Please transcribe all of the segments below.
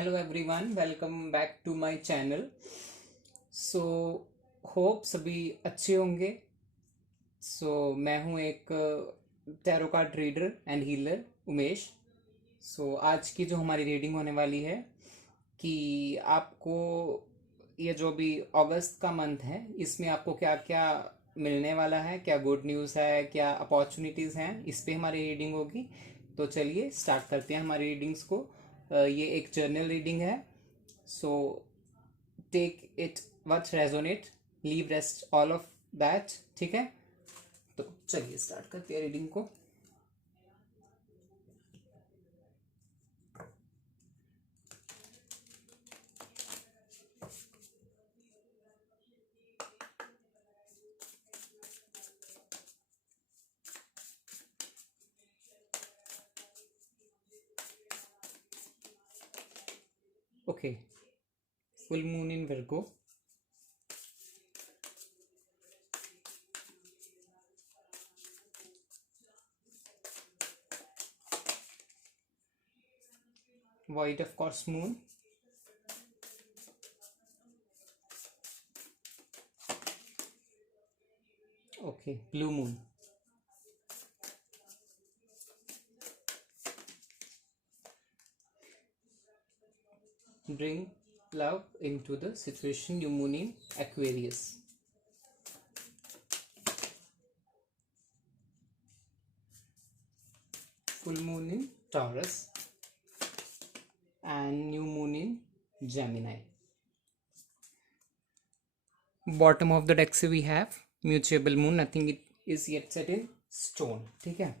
Hello everyone, welcome back to my channel. So hope सभी अच्छे होंगे। मैं हूं एक tarot card reader and healer Umesh. आज की जो हमारी रीडिंग होने वाली है कि आपको ये जो भी अगस्त का मंथ है इसमें आपको क्या क्या मिलने वाला है, क्या गुड न्यूज़ है, क्या अपॉर्चुनिटीज़ हैं, इस पे हमारी रीडिंग होगी। तो चलिए स्टार्ट करते हैं हमारी रीडिंग्स को। ये एक जर्नल रीडिंग है। So take it what resonate, leave rest all of that. ठीक है, तो चलिए स्टार्ट करते हैं रीडिंग को। Okay, full moon in Virgo, white of course moon, okay blue moon, bring love into the situation, new moon in Aquarius, full moon in Taurus and new moon in Gemini. Bottom of the deck से we have mutable moon, nothing it is yet set in stone। ठीक है,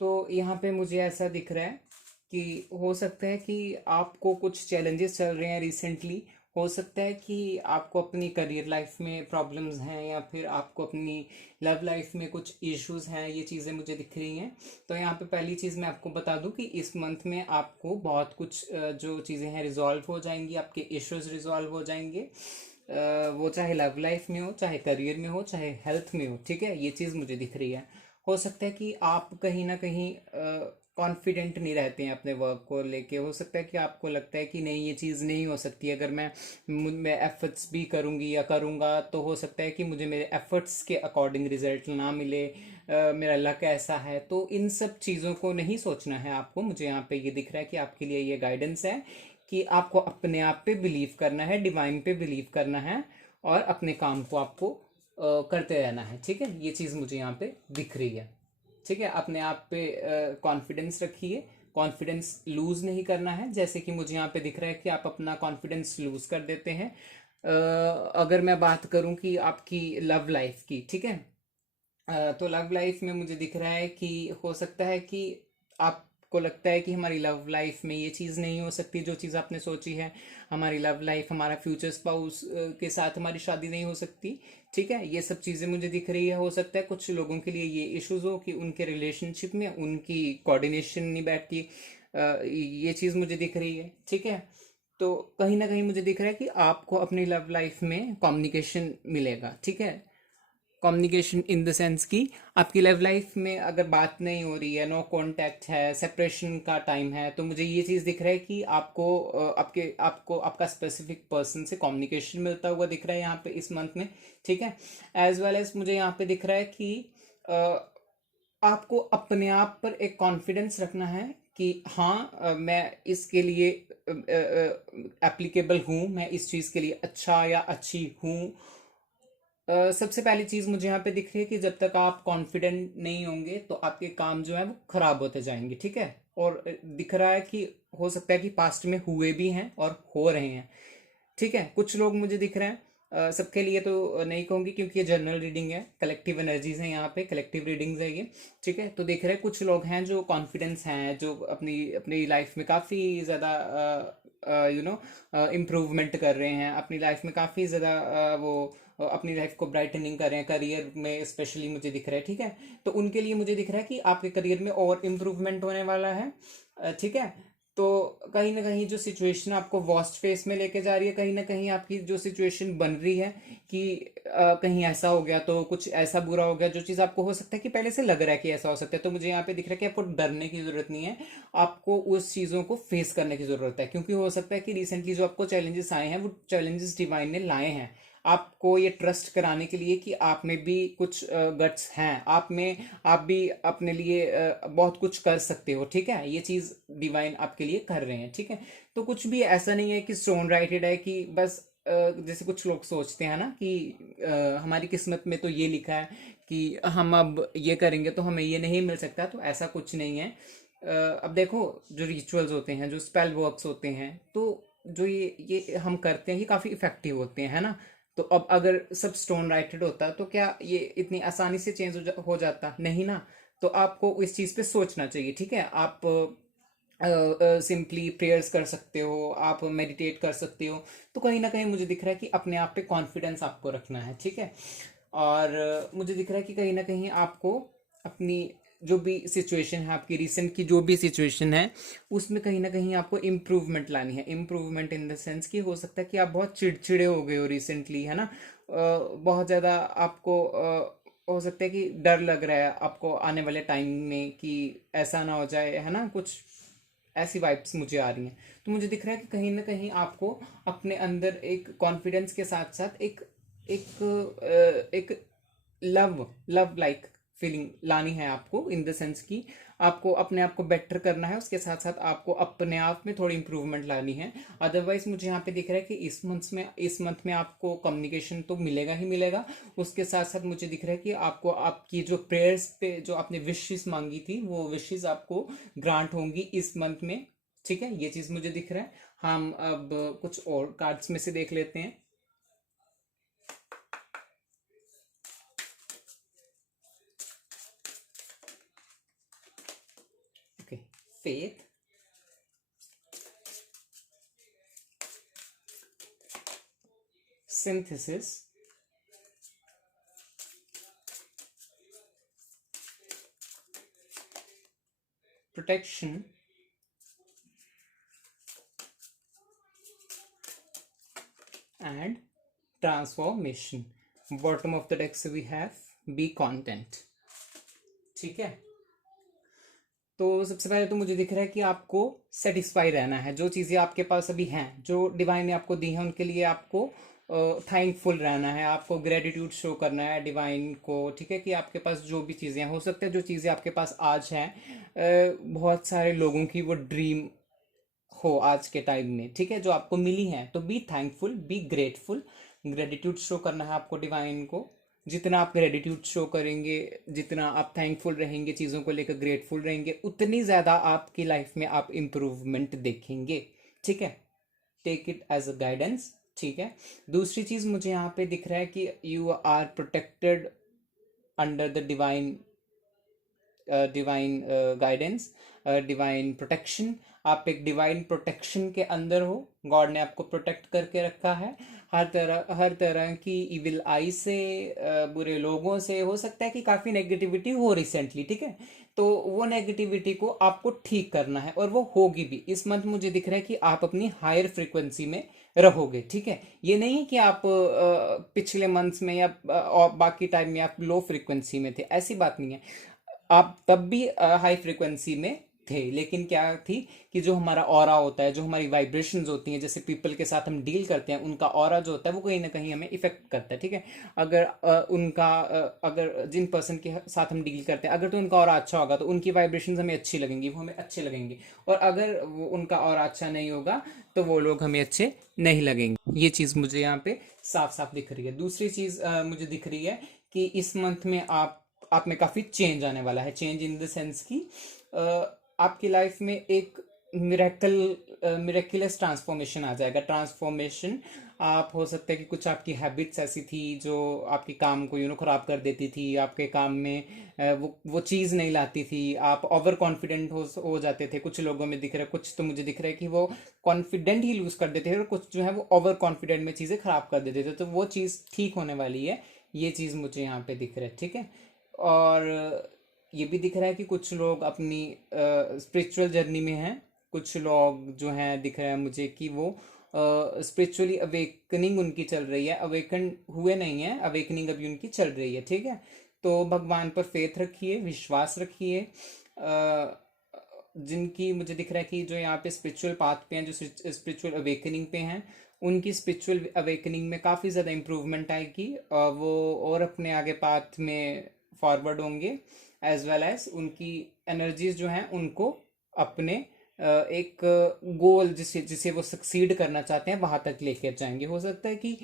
तो यहाँ पे मुझे ऐसा दिख रहा है कि हो सकता है कि आपको कुछ चैलेंजेस चल रहे हैं रिसेंटली। हो सकता है कि आपको अपनी करियर लाइफ में प्रॉब्लम्स हैं या फिर आपको अपनी लव लाइफ में कुछ इश्यूज हैं, ये चीज़ें मुझे दिख रही हैं। तो यहाँ पे पहली चीज़ मैं आपको बता दूं कि इस मंथ में आपको बहुत कुछ जो चीज़ें हैं रिजॉल्व हो जाएंगी, आपके इश्यूज रिजॉल्व हो जाएंगे। वो चाहे लव लाइफ में हो, चाहे करियर में हो, चाहे हेल्थ में हो। ठीक है, ये चीज़ मुझे दिख रही है। हो सकता है कि आप कहीं ना कहीं कॉन्फिडेंट नहीं रहते हैं अपने वर्क को लेके। हो सकता है कि आपको लगता है कि नहीं, ये चीज़ नहीं हो सकती। अगर मैं एफर्ट्स भी करूँगी या करूँगा तो हो सकता है कि मुझे मेरे एफर्ट्स के अकॉर्डिंग रिजल्ट ना मिले, मेरा लक ऐसा है। तो इन सब चीज़ों को नहीं सोचना है आपको। मुझे यहाँ पे ये दिख रहा है कि आपके लिए ये गाइडेंस है कि आपको अपने आप पे बिलीव करना है, डिवाइन पे बिलीव करना है और अपने काम को आपको करते रहना है। ठीक है, ये चीज़ मुझे यहाँ पे दिख रही है। ठीक है, अपने आप पे कॉन्फिडेंस रखिए, कॉन्फिडेंस लूज नहीं करना है। जैसे कि मुझे यहाँ पे दिख रहा है कि आप अपना कॉन्फिडेंस लूज कर देते हैं। अगर मैं बात करूं कि आपकी लव लाइफ की, ठीक है, तो लव लाइफ में मुझे दिख रहा है कि हो सकता है कि आपको लगता है कि हमारी लव लाइफ में ये चीज़ नहीं हो सकती जो चीज़ आपने सोची है। हमारी लव लाइफ, हमारा फ्यूचर स्पाउस के साथ हमारी शादी नहीं हो सकती। ठीक है, ये सब चीज़ें मुझे दिख रही है। हो सकता है कुछ लोगों के लिए ये इश्यूज हो कि उनके रिलेशनशिप में उनकी कोऑर्डिनेशन नहीं बैठती। ये चीज़ मुझे दिख रही है। ठीक है, तो कहीं ना कहीं मुझे दिख रहा है कि आपको अपनी लव लाइफ में कम्युनिकेशन मिलेगा। ठीक है, कम्युनिकेशन इन द सेंस कि आपकी लव लाइफ में अगर बात नहीं हो रही है, नो कांटेक्ट है, सेपरेशन का टाइम है, तो मुझे ये चीज़ दिख रहा है कि आपको आपका स्पेसिफिक पर्सन से कम्युनिकेशन मिलता हुआ दिख रहा है यहाँ पे इस मंथ में। ठीक है, एज वेल एज मुझे यहाँ पे दिख रहा है कि आपको अपने आप पर एक कॉन्फिडेंस रखना है कि हाँ, मैं इसके लिए एप्लीकेबल हूँ, मैं इस चीज़ के लिए अच्छा या अच्छी हूँ। सबसे पहली चीज मुझे यहाँ पे दिख रही है कि जब तक आप कॉन्फिडेंट नहीं होंगे तो आपके काम जो है वो खराब होते जाएंगे। ठीक है, और दिख रहा है कि हो सकता है कि पास्ट में हुए भी हैं और हो रहे हैं। ठीक है, कुछ लोग मुझे दिख रहे हैं, सबके लिए तो नहीं कहूंगी क्योंकि ये जनरल रीडिंग है, कलेक्टिव एनर्जीज हैं यहाँ पे, कलेक्टिव रीडिंग्स है ये। ठीक है, तो देख रहे हैं कुछ लोग हैं जो कॉन्फिडेंस हैं, जो अपनी अपनी लाइफ में काफ़ी ज़्यादा इम्प्रूवमेंट कर रहे हैं, अपनी लाइफ में काफ़ी ज़्यादा वो अपनी लाइफ को ब्राइटनिंग कर रहे हैं, करियर में स्पेशली मुझे दिख रहा है। ठीक है, तो उनके लिए मुझे दिख रहा है कि आपके करियर में और इम्प्रूवमेंट होने वाला है। ठीक है, तो कहीं ना कहीं जो सिचुएशन आपको वर्स्ट फेस में लेके जा रही है, कहीं ना कहीं आपकी जो सिचुएशन बन रही है कि कहीं ऐसा हो गया तो कुछ ऐसा बुरा हो गया, जो चीज़ आपको हो सकता है कि पहले से लग रहा है कि ऐसा हो सकता है। तो मुझे यहाँ पे दिख रहा है कि आपको डरने की ज़रूरत नहीं है, आपको उस चीज़ों को फेस करने की ज़रूरत है, क्योंकि हो सकता है कि रिसेंटली जो आपको चैलेंजेस आए हैं वो चैलेंजेस डिवाइन ने लाए हैं आपको ये ट्रस्ट कराने के लिए कि आप में भी कुछ गट्स हैं, आप भी अपने लिए बहुत कुछ कर सकते हो। ठीक है, ये चीज़ डिवाइन आपके लिए कर रहे हैं। ठीक है, तो कुछ भी ऐसा नहीं है कि स्टोन राइटेड है कि बस जैसे कुछ लोग सोचते हैं ना कि हमारी किस्मत में तो ये लिखा है कि हम अब ये करेंगे तो हमें ये नहीं मिल सकता, तो ऐसा कुछ नहीं है। अब देखो, जो रिचुअल्स होते हैं, जो स्पेल वर्क्स होते हैं, तो जो ये हम करते हैं ये काफ़ी इफेक्टिव होते हैं, है ना। तो अब अगर सब स्टोन राइटेड होता तो क्या ये इतनी आसानी से चेंज हो जाता? नहीं ना। तो आपको इस चीज़ पे सोचना चाहिए। ठीक है, आप सिंपली प्रेयर्स कर सकते हो, आप मेडिटेट कर सकते हो। तो कहीं ना कहीं मुझे दिख रहा है कि अपने आप पे कॉन्फिडेंस आपको रखना है। ठीक है, और मुझे दिख रहा है कि कहीं ना कहीं आपको अपनी जो भी सिचुएशन है, आपकी रिसेंट की जो भी सिचुएशन है, उसमें कहीं ना कहीं आपको इम्प्रूवमेंट लानी है। इम्प्रूवमेंट इन द सेंस कि हो सकता है कि आप बहुत चिड़चिड़े हो गए हो रिसेंटली, है ना। बहुत ज़्यादा आपको हो सकता है कि डर लग रहा है आपको आने वाले टाइम में कि ऐसा ना हो जाए, है ना, कुछ ऐसी वाइब्स मुझे आ रही हैं। तो मुझे दिख रहा है कि कहीं ना कहीं आपको अपने अंदर एक कॉन्फिडेंस के साथ साथ एक लव लव लाइक फीलिंग लानी है आपको, इन द सेंस कि आपको अपने आप को बेटर करना है, उसके साथ साथ आपको अपने आप में थोड़ी इंप्रूवमेंट लानी है। अदरवाइज मुझे यहाँ पे दिख रहा है कि इस मंथ में आपको कम्युनिकेशन तो मिलेगा ही मिलेगा। उसके साथ साथ मुझे दिख रहा है कि आपको आपकी जो प्रेयर्स पे जो आपने विशेस मांगी थी, वो विशेस आपको ग्रांट होंगी इस मंथ में। ठीक है, ये चीज मुझे दिख रहा है। हम अब कुछ और कार्ड्स में से देख लेते हैं। Okay, faith, synthesis, protection, and transformation. Bottom of the deck से we have be content. ठीक है, तो सबसे पहले तो मुझे दिख रहा है कि आपको सेटिस्फाई रहना है, जो चीज़ें आपके पास अभी हैं, जो डिवाइन ने आपको दी हैं, उनके लिए आपको थैंकफुल रहना है, आपको ग्रेटिट्यूड शो करना है डिवाइन को। ठीक है, कि आपके पास जो भी चीज़ें हैं, हो सकता है जो चीज़ें आपके पास आज हैं बहुत सारे लोगों की वो ड्रीम हो आज के टाइम में। ठीक है, जो आपको मिली है, तो be thankful, be grateful. Gratitude show करना है आपको डिवाइन को। जितना आप ग्रेटिट्यूड शो करेंगे, जितना आप थैंकफुल रहेंगे, चीज़ों को लेकर ग्रेटफुल रहेंगे, उतनी ज़्यादा आपकी लाइफ में आप इम्प्रूवमेंट देखेंगे। ठीक है, take it as a guidance. ठीक है, दूसरी चीज़ मुझे यहाँ पे दिख रहा है कि you are protected under the divine divine guidance, divine protection. आप एक डिवाइन प्रोटेक्शन के अंदर हो, गॉड ने आपको प्रोटेक्ट करके रखा है हर तरह की इविल आई से, बुरे लोगों से। हो सकता है कि काफ़ी नेगेटिविटी हो रिसेंटली। ठीक है, तो वो नेगेटिविटी को आपको ठीक करना है, और वो होगी भी इस मंथ। मुझे दिख रहा है कि आप अपनी हायर फ्रिक्वेंसी में रहोगे। ठीक है, ये नहीं कि आप पिछले मंथ्स में या और बाकी टाइम में आप लो फ्रिक्वेंसी में थे, ऐसी बात नहीं है। आप तब भी हाई फ्रिक्वेंसी में थे, लेकिन क्या थी कि जो हमारा ऑरा होता है, जो हमारी वाइब्रेशंस होती हैं, जैसे पीपल के साथ हम डील करते हैं, उनका ऑरा जो होता है वो कहीं ना कहीं हमें इफेक्ट करता है। ठीक है, अगर जिन पर्सन के साथ हम डील करते हैं, अगर तो उनका ऑरा अच्छा होगा तो उनकी वाइब्रेशंस हमें अच्छी लगेंगी, वो हमें अच्छे लगेंगे। और अगर वो उनका ऑरा अच्छा नहीं होगा तो वो लोग हमें अच्छे नहीं लगेंगे। ये चीज़ मुझे यहाँ पे साफ साफ दिख रही है। दूसरी चीज़ मुझे दिख रही है कि इस मंथ में आप में काफ़ी चेंज आने वाला है। चेंज इन द सेंस कि आपकी लाइफ में एक मिरेकलस ट्रांसफॉर्मेशन आ जाएगा। ट्रांसफॉर्मेशन आप हो सकता है कि कुछ आपकी हैबिट्स ऐसी थी जो आपके काम को ख़राब कर देती थी, आपके काम में वो चीज़ नहीं लाती थी, आप ओवर कॉन्फिडेंट हो जाते थे। कुछ लोगों में दिख रहा है, कुछ तो मुझे दिख रहा है कि वो कॉन्फिडेंट ही लूज़ कर देते थे, और कुछ जो है वो ओवर कॉन्फिडेंट में चीज़ें ख़राब कर देते थे। तो वो चीज़ ठीक होने वाली है, ये चीज़ मुझे यहाँ पे दिख रहा है। ठीक है, और ये भी दिख रहा है कि कुछ लोग अपनी स्पिरिचुअल जर्नी में हैं। कुछ लोग जो हैं दिख रहा है मुझे कि वो स्पिरिचुअली अवेकनिंग उनकी चल रही है, अवेकन हुए नहीं है, अवेकनिंग अभी उनकी चल रही है, ठीक है। तो भगवान पर फेथ रखिए, विश्वास रखिए। जिनकी मुझे दिख रहा है कि जो यहाँ पे स्पिरिचुअल पाथ पे हैं, जो स्पिरिचुअल अवेकनिंग पे हैं, उनकी स्पिरिचुअल अवेकनिंग में काफ़ी ज़्यादा इम्प्रूवमेंट आएगी, वो और अपने आगे पाथ में फॉरवर्ड होंगे, एज वेल एज उनकी एनर्जीज जो हैं उनको अपने एक गोल जिसे जिसे वो सक्सीड करना चाहते हैं वहां तक लेकर जाएंगे। हो सकता है कि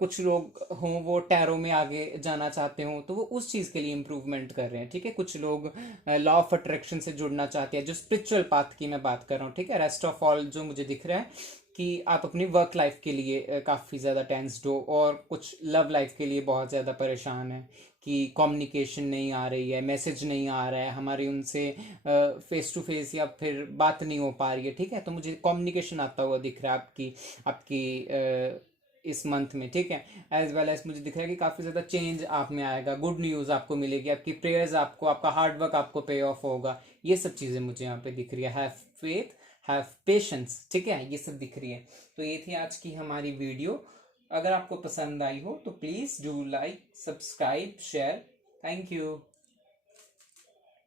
कुछ लोग हों वो टैरो में आगे जाना चाहते हों, तो वो उस चीज़ के लिए इम्प्रूवमेंट कर रहे हैं, ठीक है। कुछ लोग लॉ ऑफ अट्रैक्शन से जुड़ना चाहते हैं, जो स्पिरिचुअल पाथ की मैं बात कर रहा हूँ, ठीक है। रेस्ट ऑफ ऑल जो मुझे दिख रहा है कि आप अपनी वर्क लाइफ के लिए काफ़ी ज़्यादा टेंस्ड हो, और कुछ लव लाइफ के लिए बहुत ज़्यादा परेशान है कि कम्युनिकेशन नहीं आ रही है, मैसेज नहीं आ रहा है हमारी उनसे, फेस टू फेस या फिर बात नहीं हो पा रही है, ठीक है। तो मुझे कम्युनिकेशन आता हुआ दिख रहा है आपकी आपकी इस मंथ में, ठीक है। एज वेल एज मुझे दिख रहा है कि काफ़ी ज़्यादा चेंज आप में आएगा, गुड न्यूज़ आपको मिलेगी, आपकी प्रेयर्स आपको, आपका हार्ड वर्क आपको पे ऑफ होगा। ये सब चीज़ें मुझे यहाँ पे दिख रही है। हैव फेथ, हैव पेशेंस, ठीक है, ये सब दिख रही है। तो ये थी आज की हमारी वीडियो। अगर आपको पसंद आई हो तो please do like, subscribe, share. Thank you.